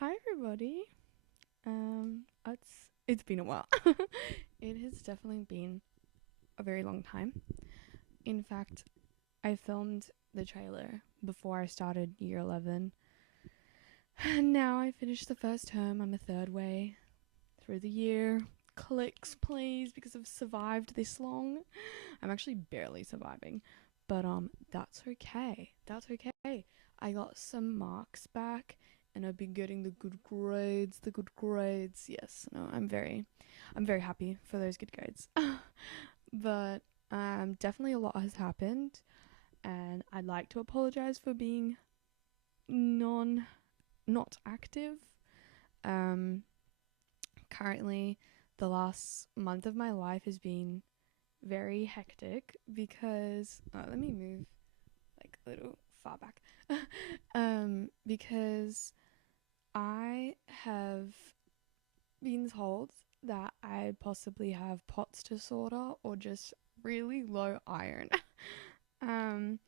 Hi everybody. It's been a while. It has definitely been a very long time. In fact, I filmed the trailer before I started year 11. And now I finished the first term. I'm a third way through the year. Clicks, please, because I've survived this long. I'm actually barely surviving, but that's okay. That's okay. I got some marks back, and I've been getting the good grades. The good grades. Yes, no, I'm very happy for those good grades. But definitely a lot has happened, and I'd like to apologize for being non not active. Um, Currently, the last month of my life has been very hectic because let me move like a little far back. Because I have been told that I possibly have POTS disorder or just really low iron. um,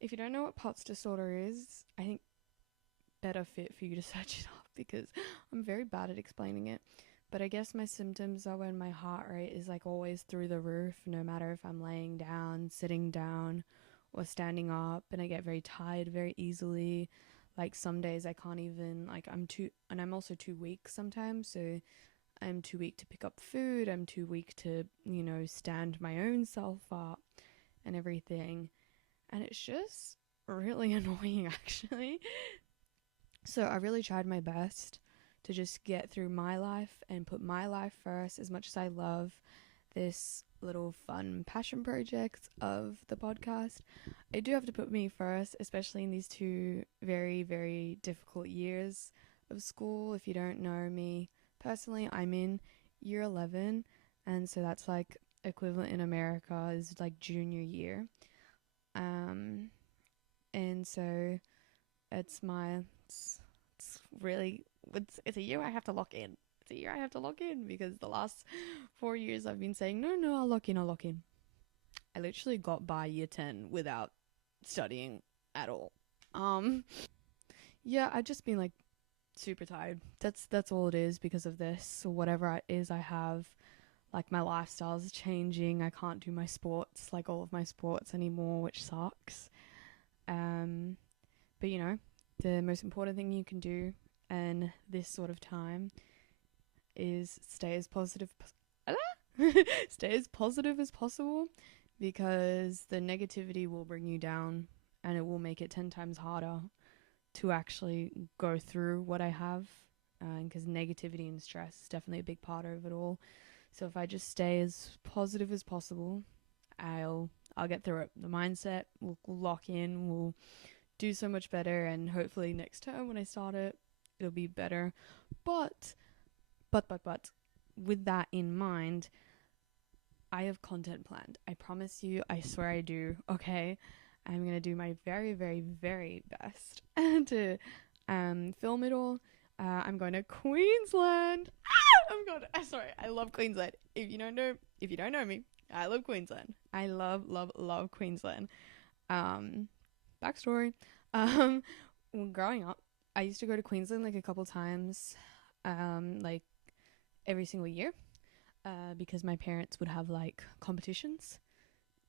if you don't know what POTS disorder is, I think better fit for you to search it up because I'm very bad at explaining it. But I guess my symptoms are when my heart rate is like always through the roof, no matter if I'm laying down, sitting down, or standing up, and I get very tired very easily. Like some days I can't even, like, and I'm also too weak sometimes. So I'm too weak to pick up food. I'm too weak to, stand my own self up and everything. And it's just really annoying, actually. So I really tried my best to just get through my life and put my life first as much as I love this little fun passion project of the podcast. I do have to put me first, especially in these two very, very difficult years of school. If you don't know me personally, I'm in year 11, and so that's like equivalent in America is like junior year. Um, and so it's my it's really it's a year I have to lock in. It's a year I have to lock in because the last 4 years I've been saying no, I'll lock in, I'll lock in. I literally got by year 10 without studying at all. Um, yeah, I've just been like super tired. That's all it is because of this or whatever it is I have. Like my lifestyle's changing. I can't do my sports, like all of my sports anymore, which sucks. Um, but the most important thing you can do in this sort of time is stay as positive stay as positive as possible because the negativity will bring you down and it will make it 10 times harder to actually go through what I have because negativity and stress is definitely a big part of it all. So if I just stay as positive as possible, I'll get through it. The mindset will lock in, will do so much better, and hopefully next time when I start it, it'll be better. But but with that in mind, I have content planned. I promise you, I swear I do. Okay, I'm gonna do my very, very, very best to film it all. I'm going to Queensland. I'm going. Sorry, I love Queensland. If you don't know me, I love Queensland. I love, love, love Queensland. Um, Backstory. Um, when growing up, I used to go to Queensland like a couple times, like every single year, because my parents would have like competitions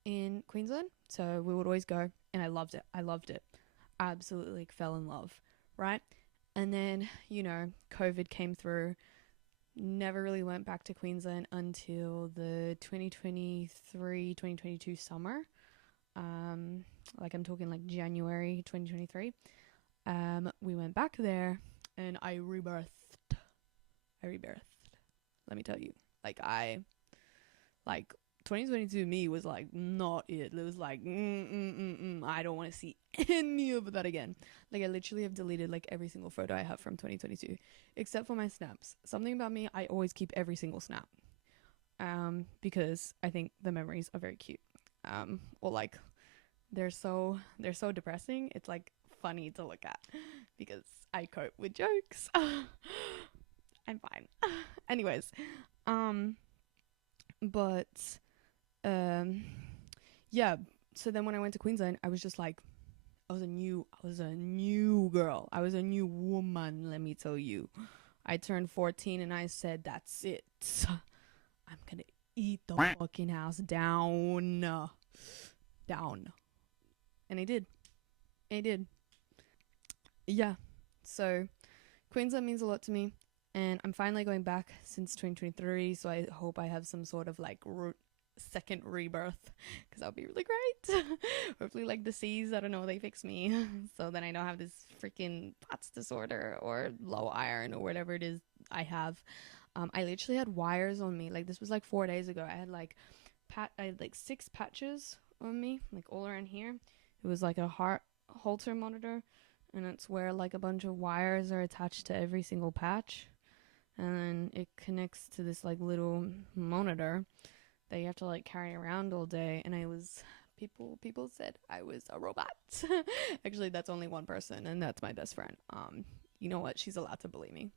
in Queensland. So we would always go, and I loved it. I loved it. Absolutely like, fell in love, right? And then, COVID came through. Never really went back to Queensland until the 2023-2022 summer. Like I'm talking like January 2023. We went back there and I rebirthed. I rebirthed. Let me tell you. Like 2022 me was like not it. It was like I don't want to see any of that again. Like I literally have deleted like every single photo I have from 2022 except for my snaps. Something about me, I always keep every single snap. Because I think the memories are very cute. Or like they're so depressing. It's like funny to look at because I cope with jokes. I'm fine. Anyways, um, but um, yeah. So then when I went to Queensland, I was just like, I was a new girl. I was a new woman, let me tell you. I turned 14 and I said, that's it. I'm gonna eat the fucking house down. Down. And I did. I did. Yeah. So Queensland means a lot to me. And I'm finally going back since 2023. So I hope I have some sort of like second rebirth because that would be really great. Hopefully, like the C's, I don't know, they fix me so then I don't have this freaking POTS disorder or low iron or whatever it is I have. I literally had wires on me. Like this was like 4 days ago. I had like 6 patches on me, like all around here. It was like a heart Holter monitor, and it's where like a bunch of wires are attached to every single patch, and then it connects to this like little monitor that you have to like carry around all day. And people said I was a robot. Actually, that's only one person, and that's my best friend. You know what? She's allowed to believe me.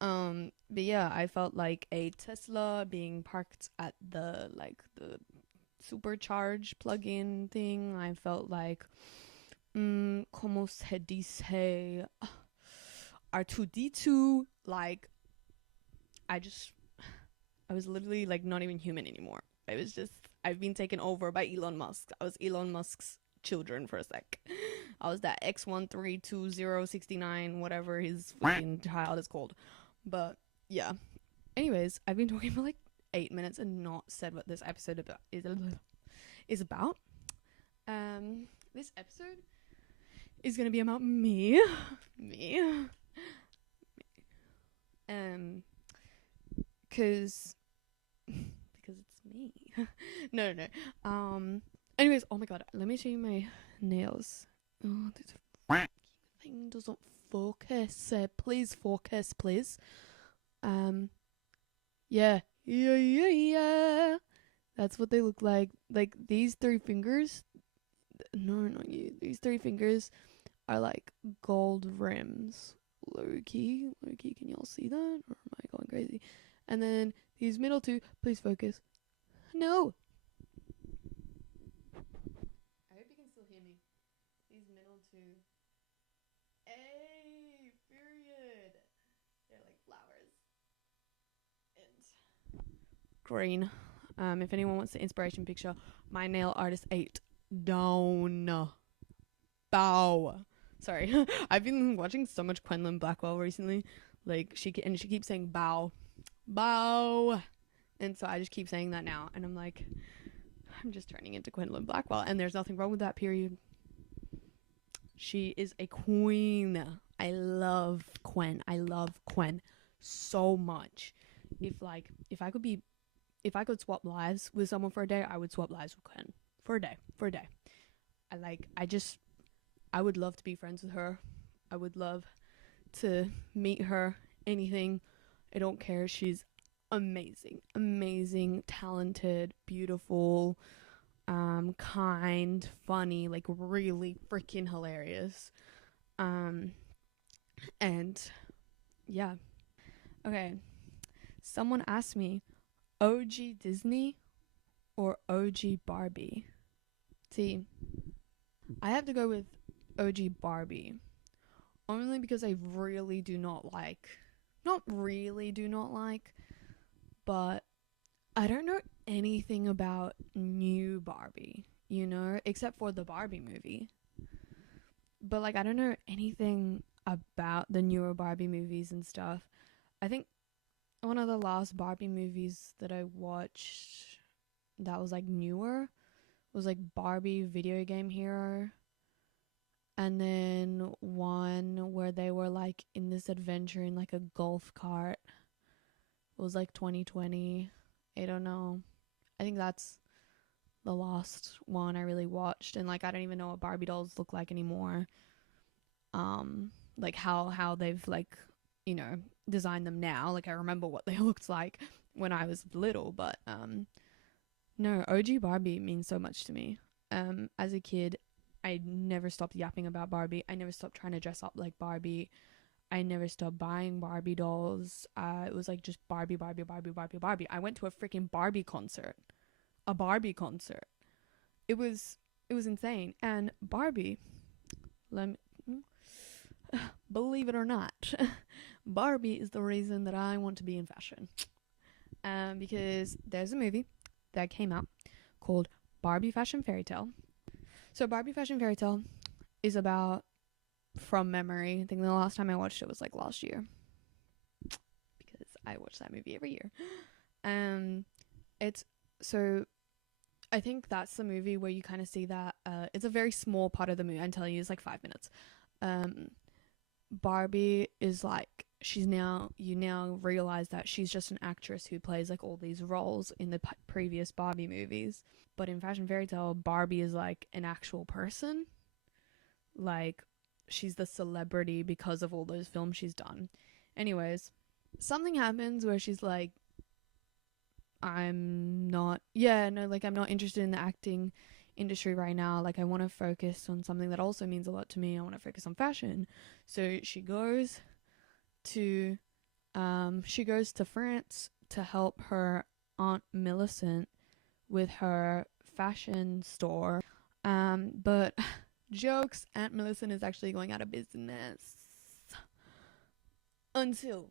But yeah, I felt like a Tesla being parked at the supercharged plug-in thing. I felt like como se dice R2D2. Like I was literally like not even human anymore. I was just I've been taken over by Elon Musk. I was Elon Musk's children for a sec. I was that X132069, whatever his fucking child is called. But yeah. Anyways, I've been talking for like 8 minutes and not said what this episode is about. This episode is gonna be about me. me. Cause it's me. no. Anyways, oh my god, let me show you my nails. Oh, this thing doesn't focus. Please focus, please. Yeah. That's what they look like. Like these 3 fingers. No, not you. These 3 fingers are like gold rims. Low key, can y'all see that? Or am I going crazy? And then these middle 2, please focus. No. I hope you can still hear me. These middle 2. Hey, period. They're like flowers. And green. If anyone wants the inspiration picture, my nail artist 8 down. Bow. Sorry. I've been watching so much Quenlin Blackwell recently. Like she keeps saying bow. Bow. And so I just keep saying that now, and I'm like, I'm just turning into Quenlin Blackwell, and there's nothing wrong with that, period. She is a queen. I love Quen so much. If I could swap lives with someone for a day, I would swap lives with Quen for a day. I would love to be friends with her. I would love to meet her. Anything. I don't care. She's amazing, talented, beautiful, kind, funny, like really freaking hilarious. And yeah. Okay. Someone asked me, OG Disney or OG Barbie? See, I have to go with OG Barbie. Only because I really do not like, but I don't know anything about new Barbie, except for the Barbie movie. But like I don't know anything about the newer Barbie movies and stuff. I think one of the last Barbie movies that I watched that was like newer was like Barbie Video Game Hero. And then one where they were like in this adventure in like a golf cart. It was like 2020. I don't know. I think that's the last one I really watched. And like I don't even know what Barbie dolls look like anymore. Like how they've like, designed them now. Like I remember what they looked like when I was little, but no, OG Barbie means so much to me. As a kid, I never stopped yapping about Barbie. I never stopped trying to dress up like Barbie. I never stopped buying Barbie dolls. It was like just Barbie. I went to a freaking Barbie concert. A Barbie concert. It was It was insane. And Barbie, let me, believe it or not, Barbie is the reason that I want to be in fashion. Because there's a movie that came out called Barbie Fashion Fairy Tale. So Barbie Fashion Fairy Tale is about, from memory, I think the last time I watched it was like last year, because I watch that movie every year. It's so I think that's the movie where you kind of see that it's a very small part of the movie. I'm telling you, it's like 5 minutes. Um, Barbie is like, you now realize that she's just an actress who plays like all these roles in the previous Barbie movies. But in Fashion Fairy Tale, Barbie is like an actual person. Like, she's the celebrity because of all those films she's done. Anyways, something happens where she's like, I'm not, yeah, no, like, I'm not interested in the acting industry right now. Like, I want to focus on something that also means a lot to me. I want to focus on fashion. So to, she goes to France to help her Aunt Millicent with her fashion store. But jokes, Aunt Millicent is actually going out of business until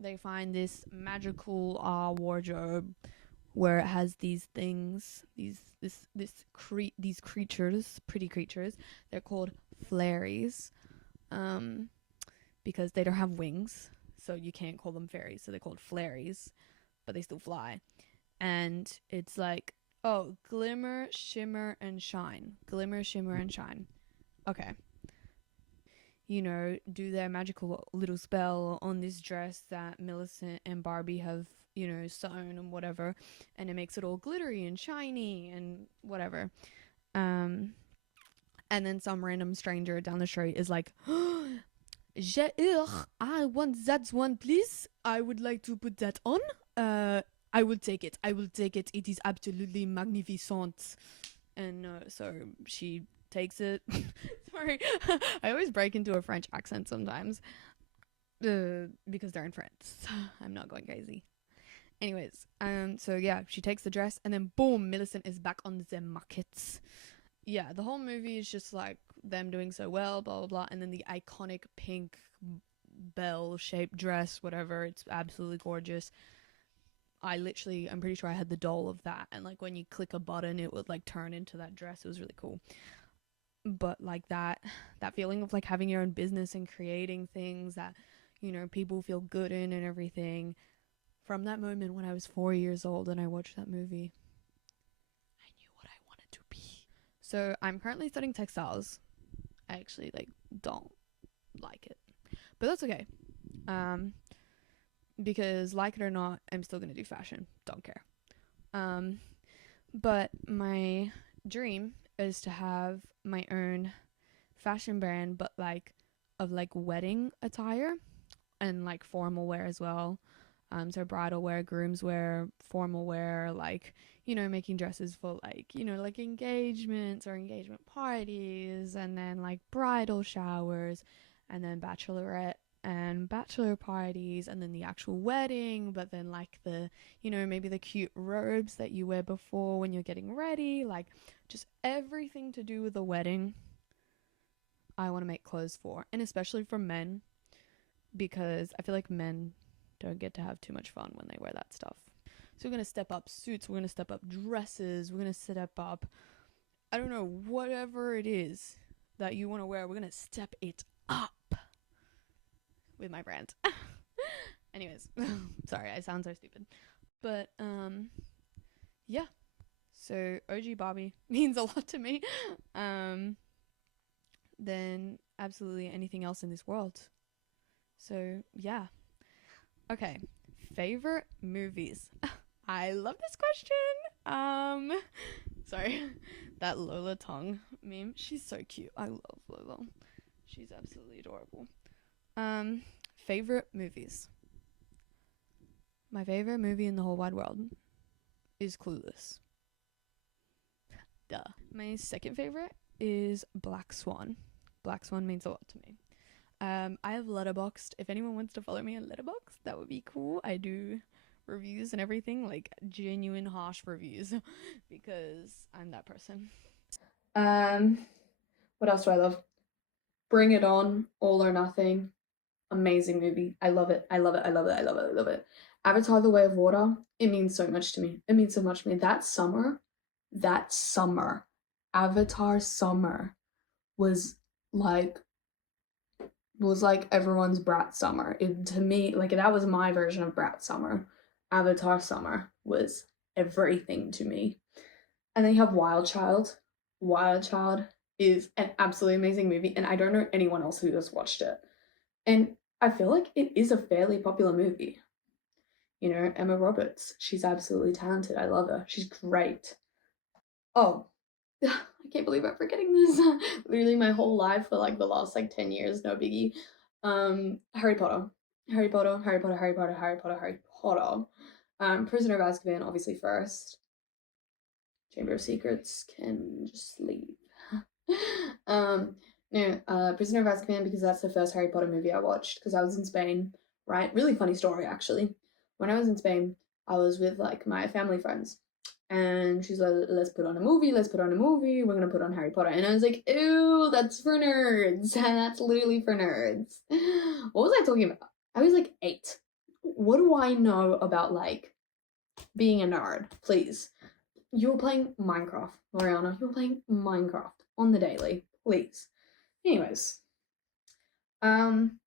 they find this magical wardrobe where it has these things, these creatures, pretty creatures. They're called fairies, because they don't have wings, so you can't call them fairies. So they're called fairies, but they still fly. And it's like, oh, glimmer, shimmer, and shine. Glimmer, shimmer, and shine. Okay. Do their magical little spell on this dress that Millicent and Barbie have, sewn and whatever, and it makes it all glittery and shiny and whatever. And then some random stranger down the street is like, I want that one, please. I would like to put that on. I will take it. I will take it. It is absolutely magnificent. And so she takes it. Sorry, I always break into a French accent sometimes, because they're in France. I'm not going crazy. Anyways, so yeah, she takes the dress, and then boom, Millicent is back on the markets. Yeah, the whole movie is just like them doing so well, blah blah blah, and then the iconic pink bell-shaped dress, whatever. It's absolutely gorgeous. I'm pretty sure I had the doll of that, and like when you click a button, it would like turn into that dress. It was really cool. But like that feeling of like having your own business and creating things that people feel good in and everything, from that moment when I was 4 years old and I watched that movie, I knew what I wanted to be. So I'm currently studying textiles. I actually like don't like it, but that's okay, because like it or not, I'm still gonna do fashion. Don't care. But my dream is to have my own fashion brand, but like of like wedding attire and like formal wear as well. So bridal wear, grooms wear, formal wear, like, making dresses for like, like engagements or engagement parties, and then like bridal showers, and then bachelorette and bachelor parties, and then the actual wedding, but then like the, maybe the cute robes that you wear before when you're getting ready, like just everything to do with the wedding. I want to make clothes for, and especially for men, because I feel like men don't get to have too much fun when they wear that stuff. So we're going to step up suits, we're going to step up dresses, we're going to step up, I don't know, whatever it is that you want to wear, we're going to step it up with my brand. Anyways, sorry, I sound so stupid. But yeah. So OG Bobby means a lot to me. Than absolutely anything else in this world. So yeah. Okay. Favorite movies. I love this question. Sorry. That Lola tongue meme. She's so cute. I love Lola. She's absolutely adorable. Favorite movies. My favorite movie in the whole wide world is Clueless. Duh. My second favorite is Black Swan. Black Swan means a lot to me. I have Letterboxd. If anyone wants to follow me on Letterboxd, that would be cool. I do reviews and everything, like genuine harsh reviews, because I'm that person. What else do I love? Bring It On, All or Nothing. Amazing movie. I love it. I love it. I love it. I love it. I love it. Avatar: The Way of Water. It means so much to me. It means so much to me. That summer, Avatar summer was like everyone's brat summer. To me, like that was my version of brat summer. Avatar summer was everything to me. And then you have Wild Child. Wild Child is an absolutely amazing movie, and I don't know anyone else who has watched it. And I feel like it is a fairly popular movie. You know, Emma Roberts, she's absolutely talented. I love her. She's great. Oh, I can't believe I'm forgetting this. Literally my whole life for like the last like 10 years, no biggie. Harry Potter. Harry Potter, Harry Potter, Harry Potter, Harry Potter, Harry Potter. Prisoner of Azkaban, obviously first. Chamber of Secrets can just leave. No, Prisoner of Azkaban because that's the first Harry Potter movie I watched because I was in Spain, right? Really funny story actually. When I was in Spain, I was with like my family friends, and she's like, "Let's put on a movie. Let's put on a movie. We're gonna put on Harry Potter." And I was like, "Ew, that's for nerds. That's literally for nerds." What was I talking about? I was like 8. What do I know about like being a nerd? Please. You were playing Minecraft, Loriana. You were playing Minecraft on the daily, please. Anyways, um,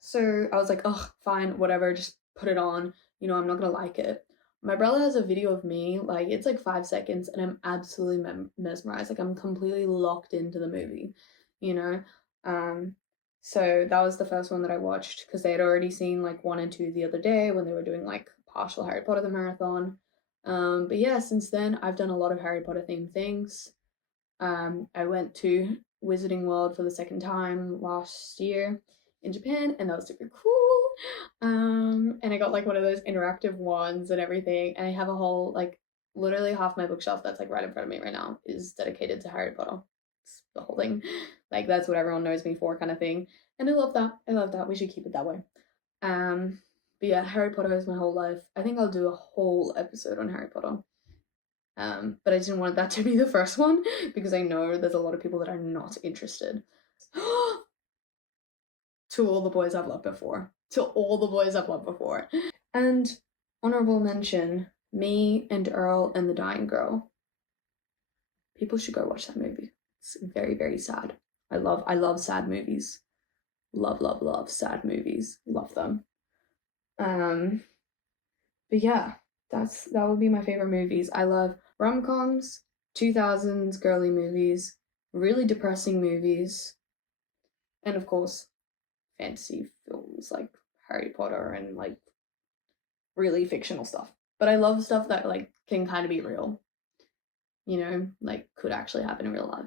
so I was like, oh, fine, whatever, just put it on. You know, I'm not gonna like it. My brother has a video of me, like it's like 5 seconds, and I'm absolutely mesmerized. Like I'm completely locked into the movie, you know. Um, so that was the first one that I watched because they had already seen like 1 and 2 the other day when they were doing like partial Harry Potter the marathon. But yeah, since then I've done a lot of Harry Potter themed things. I went to Wizarding World for the second time last year in Japan, and that was super cool. And I got like one of those interactive ones and everything, and I have a whole like literally half my bookshelf that's like right in front of me right now is dedicated to Harry Potter. It's the whole thing, like that's what everyone knows me for, kind of thing. And I love that. I love that. We should keep it that way. But yeah, Harry Potter is my whole life. I think I'll do a whole episode on Harry Potter. But I didn't want that to be the first one because I know there's a lot of people that are not interested. To all the boys I've loved before. To all the boys I've loved before. And honorable mention, Me and Earl and the Dying Girl. People should go watch that movie. It's very, very sad. I love sad movies. Love sad movies. Love them. But yeah, that would be my favorite movies. I love rom-coms, 2000s girly movies, really depressing movies, and of course, fantasy films like Harry Potter and like really fictional stuff. But I love stuff that like can kind of be real, you know, like could actually happen in real life.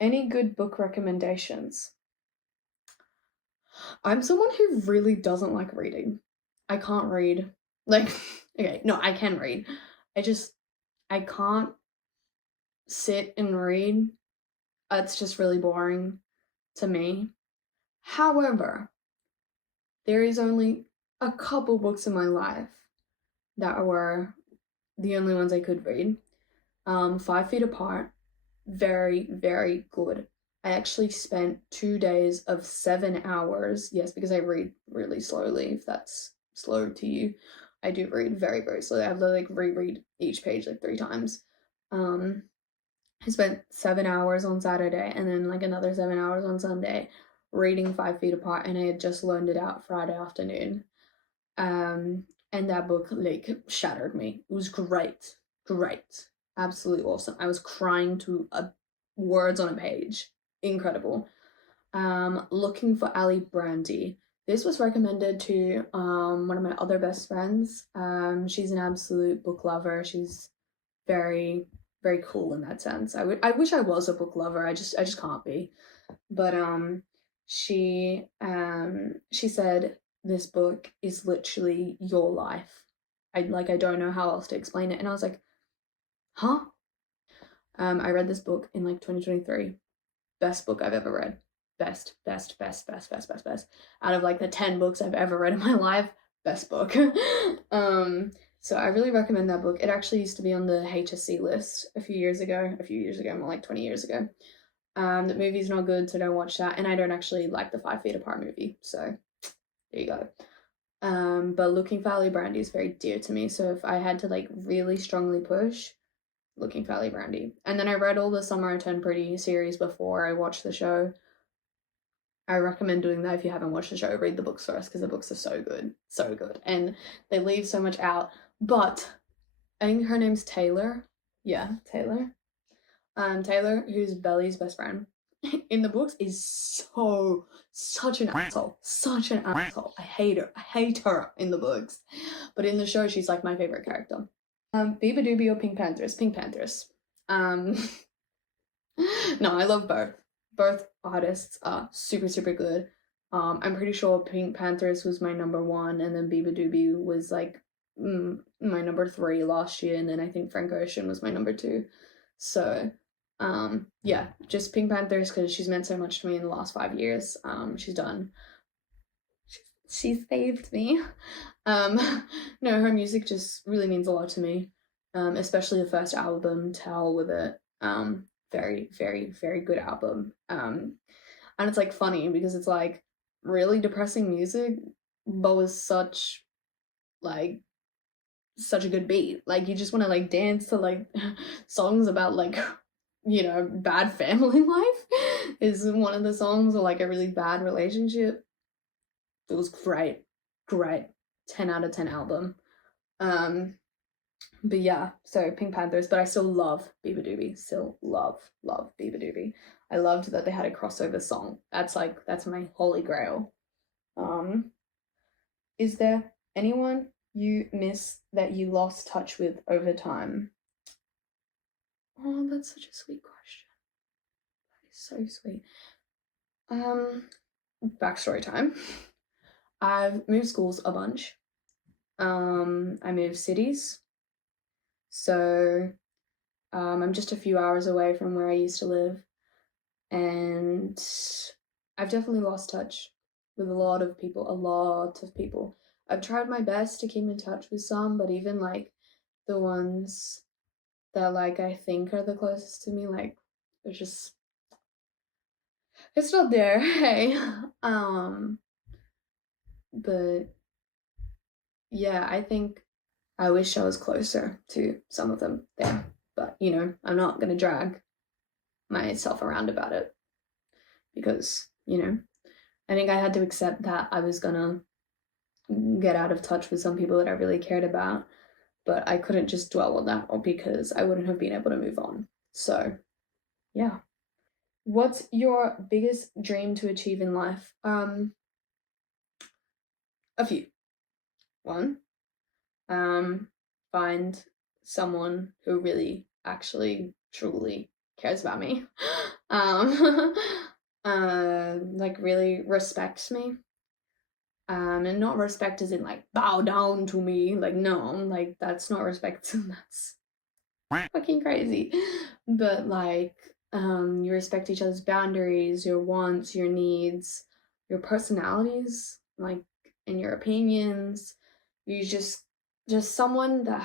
Any good book recommendations? I'm someone who really doesn't like reading. I can't read. Like, okay, no, I can read. I can't sit and read. It's just really boring to me. However, there is only a couple books in my life that were the only ones I could read. 5 Feet Apart, very, very good. I actually spent 2 days of 7 hours. Yes, because I read really slowly, if that's slow to you. I do read very, very slowly. I have to like reread each page like 3 times. I spent 7 hours on Saturday and then like another 7 hours on Sunday reading 5 Feet Apart, and I had just loaned it out Friday afternoon. And that book like shattered me. It was great, great, absolutely awesome. I was crying to words on a page. Incredible. Looking for Ali Brandy. This was recommended to one of my other best friends. She's an absolute book lover. She's very, very cool in that sense. I wish I was a book lover. I just can't be. But she said this book is literally your life. I don't know how else to explain it. And I was like, huh? I read this book in like 2023. Best book I've ever read. Best. Out of like the 10 books I've ever read in my life, best book. So I really recommend that book. It actually used to be on the HSC list a few years ago, more like 20 years ago. The movie's not good, so don't watch that. And I don't actually like the 5 Feet Apart movie, so there you go. But Looking for Ali Brandy is very dear to me. So if I had to like really strongly push, Looking for Ali Brandy. And then I read all the Summer I Turned Pretty series before I watched the show. I recommend doing that if you haven't watched the show. Read the books first because the books are so good, and they leave so much out. But I think her name's Taylor. Yeah, Taylor. Taylor, who's Belly's best friend in the books, is such an asshole. Such an asshole. I hate her. I hate her in the books. But in the show, she's like my favorite character. Biba Doobie or Pink Panthers? Pink Panthers. Um, no, I love both. Both artists are super good. I'm pretty sure Pink Panthers was my number one, and then Biba Doobie was like my number three last year, and then I think Frank Ocean was my number two. So, yeah, just Pink Panthers because she's meant so much to me in the last 5 years. She's done. She saved me. No, her music just really means a lot to me. Especially the first album, To Hell With It. Very good album. And it's like funny because it's like really depressing music, but with like such a good beat. Like you just want to like dance to like songs about like bad family life is one of the songs, or like a really bad relationship. It was great 10 out of 10 album. But yeah, so Pink Panthers, but I still love Biba Doobie. Still love Biba Doobie. I loved that they had a crossover song. That's my holy grail. Is there anyone you miss that you lost touch with over time? Oh, that's such a sweet question. That is so sweet. Backstory time. I've moved schools a bunch. I moved cities. So I'm just a few hours away from where I used to live. And I've definitely lost touch with a lot of people. I've tried my best to keep in touch with some, but even like the ones that like I think are the closest to me, like they're just it's not there. Hey. But yeah, I think I wish I was closer to some of them there. But I'm not gonna drag myself around about it because, I think I had to accept that I was gonna get out of touch with some people that I really cared about, but I couldn't just dwell on that, or because I wouldn't have been able to move on. So, yeah. What's your biggest dream to achieve in life? A few. One, find someone who really, actually, truly cares about me. Like really respects me. And not respect as in like bow down to me. Like no, like that's not respect. That's fucking crazy. But like, you respect each other's boundaries, your wants, your needs, your personalities, like and your opinions. You just someone that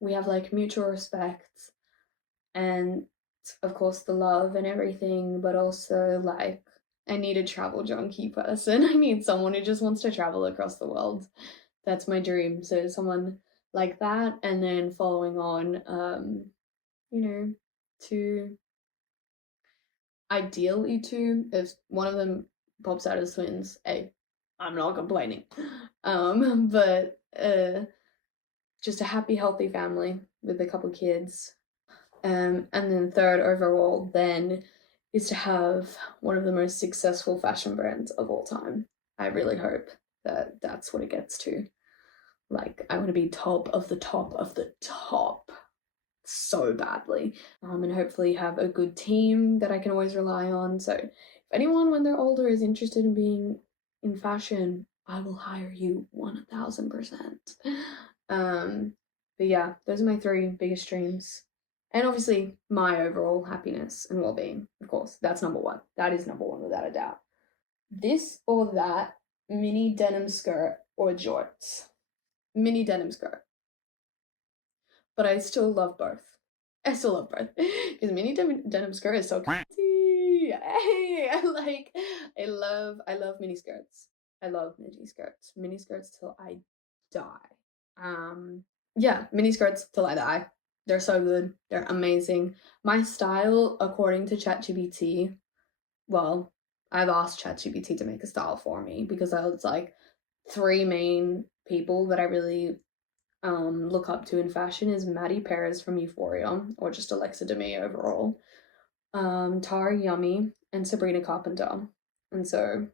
we have like mutual respect, and of course the love and everything, but also like I need a travel junkie person. I need someone who just wants to travel across the world. That's my dream. So someone like that, and then following on, to ideally two. If one of them pops out as twins, hey, I'm not complaining. But just a happy, healthy family with a couple kids. And then third overall then is to have one of the most successful fashion brands of all time. I really hope that that's what it gets to. Like, I want to be top of the top of the top so badly. And hopefully have a good team that I can always rely on. So if anyone when they're older is interested in being in fashion, I will hire you 1000%. But yeah, those are my three biggest dreams. And obviously my overall happiness and well-being, of course. That's number one. That is number one without a doubt. This or that, mini denim skirt or jorts? Mini denim skirt. but I still love both. I still love both because mini denim skirt is so crazy. Hey, I love mini skirts. I love mini skirts till I die. Yeah, mini skirts till I die. They're so good. They're amazing. My style, according to ChatGPT, well, I've asked ChatGPT to make a style for me because I was like three main people that I really look up to in fashion is Maddie Perez from Euphoria, or just Alexa Demie overall, Tara Yummy, and Sabrina Carpenter. And so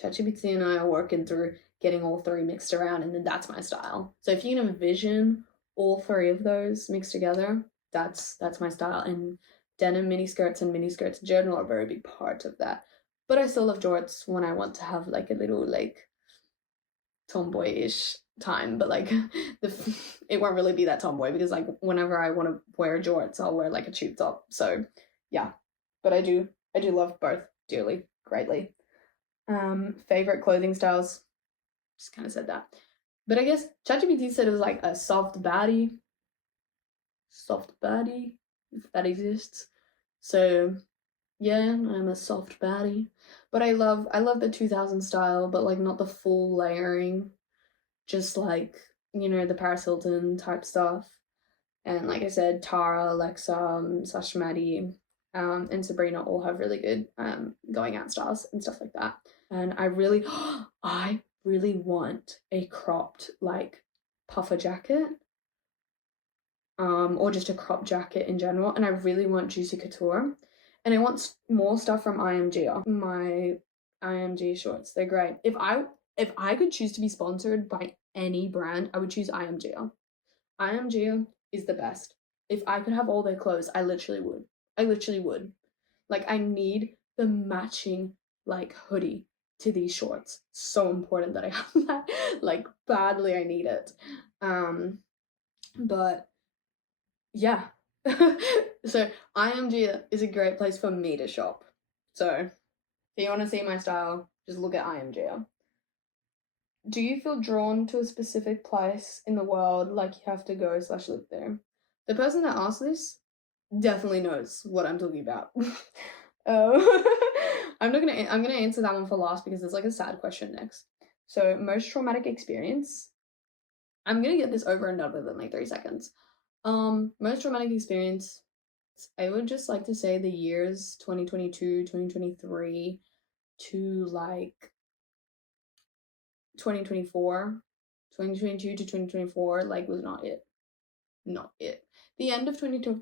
ChatGPT and I are working through getting all three mixed around, and then that's my style. So if you can envision all three of those mixed together, that's my style. And denim miniskirts and miniskirts in general are a very big part of that. But I still love jorts when I want to have like a little like tomboyish time, but like it won't really be that tomboy because like whenever I want to wear jorts, I'll wear like a tube top. So yeah, but I do love both dearly, greatly. Favorite clothing styles, just kind of said that, but I guess ChatGPT said it was like a soft baddie, if that exists. So yeah, I'm a soft baddie, but I love the 2000 style, but like not the full layering, just like, you know, the Paris Hilton type stuff. And like I said, Tara, Alexa, Sasha Maddie, and Sabrina all have really good going out styles and stuff like that. And I really want a cropped like puffer jacket, or just a crop jacket in general. And I really want Juicy Couture, and I want more stuff from IMG. My IMG shorts, they're great. If I could choose to be sponsored by any brand, I would choose IMG. IMG is the best. If I could have all their clothes, I literally would. I literally would. Like I need the matching like hoodie to these shorts. So important that I have that. Like badly I need it. But yeah. So IMG is a great place for me to shop. So if you want to see my style, just look at IMG. Do you feel drawn to a specific place in the world, like you have to go / live there? The person that asked this definitely knows what I'm talking about. uh, I'm gonna answer that one for last because it's like a sad question next. So most traumatic experience. I'm gonna get this over and done with in like 3 seconds. Most traumatic experience. I would just like to say the years 2022, 2023 to like 2024, 2022 to 2024, like was not it. Not it. The end of 2020,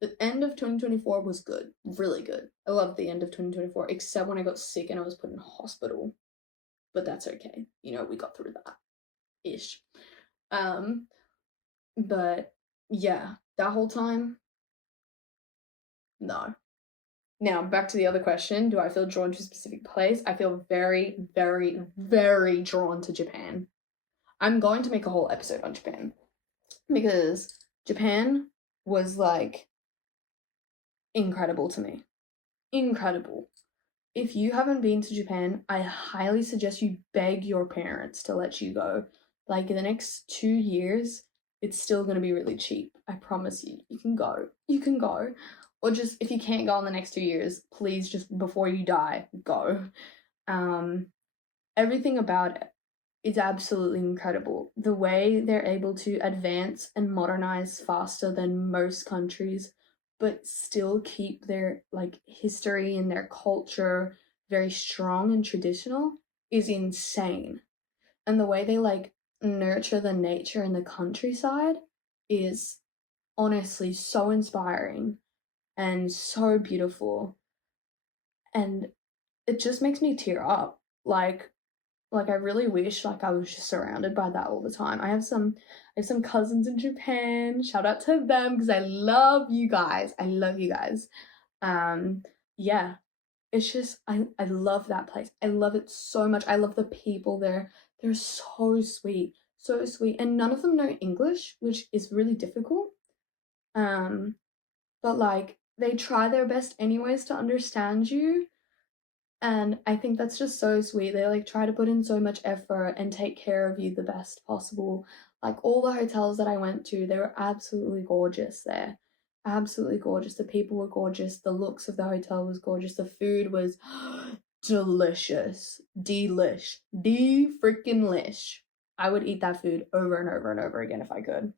the end of 2024 was good, really good. I loved the end of 2024, except when I got sick and I was put in hospital. But that's okay. You know, we got through that ish. Um, but yeah, that whole time, no. Now back to the other question. Do I feel drawn to a specific place? I feel very, very, very drawn to Japan. I'm going to make a whole episode on Japan because Japan was like incredible to me. Incredible. If you haven't been to Japan, I highly suggest you beg your parents to let you go. Like in the next 2 years, it's still going to be really cheap. I promise you. You can go. You can go. Or just if you can't go in the next 2 years, please just before you die, go. Um, Everything about it is absolutely incredible. The way they're able to advance and modernize faster than most countries, but still keep their like history and their culture very strong and traditional is insane. And the way they like nurture the nature in the countryside is honestly so inspiring and so beautiful. And it just makes me tear up. Like I really wish like I was just surrounded by that all the time. I have some cousins in Japan. Shout out to them because I love you guys. I love you guys. Yeah. It's just I love that place. I love it so much. I love the people there. They're so sweet. So sweet. And none of them know English, which is really difficult. But like they try their best anyways to understand you, and I think that's just so sweet. They like try to put in so much effort and take care of you the best possible. Like all the hotels that I went to, they were absolutely gorgeous there. Absolutely gorgeous. The people were gorgeous. The looks of the hotel was gorgeous. The food was delicious. Delish. De-freaking lish. I would eat that food over and over and over again if I could.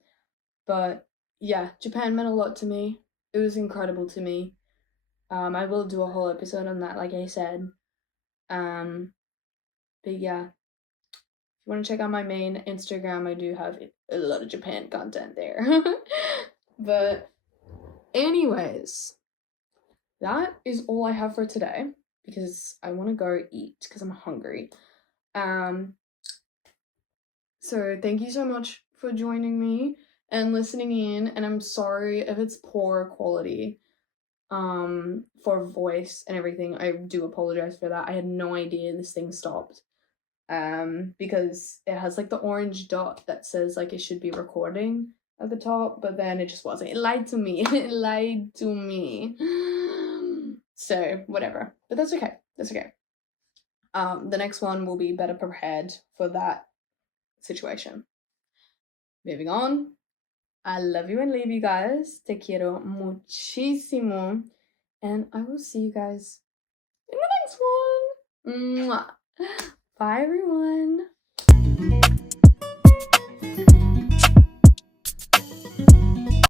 But yeah, Japan meant a lot to me. It was incredible to me. I will do a whole episode on that, like I said. Um, but yeah, if you want to check out my main Instagram, I do have a lot of Japan content there. But anyways, that is all I have for today because I want to go eat because I'm hungry. Um, so thank you so much for joining me and listening in, and I'm sorry if it's poor quality for voice and everything. I do apologize for that. I had no idea this thing stopped. Because it has like the orange dot that says like it should be recording at the top, but then it just wasn't. It lied to me. It lied to me. So whatever. But that's okay. That's okay. The next one will be better prepared for that situation. Moving on. I love you and leave you guys. Te quiero muchísimo. And I will see you guys in the next one. Mwah. Bye, everyone.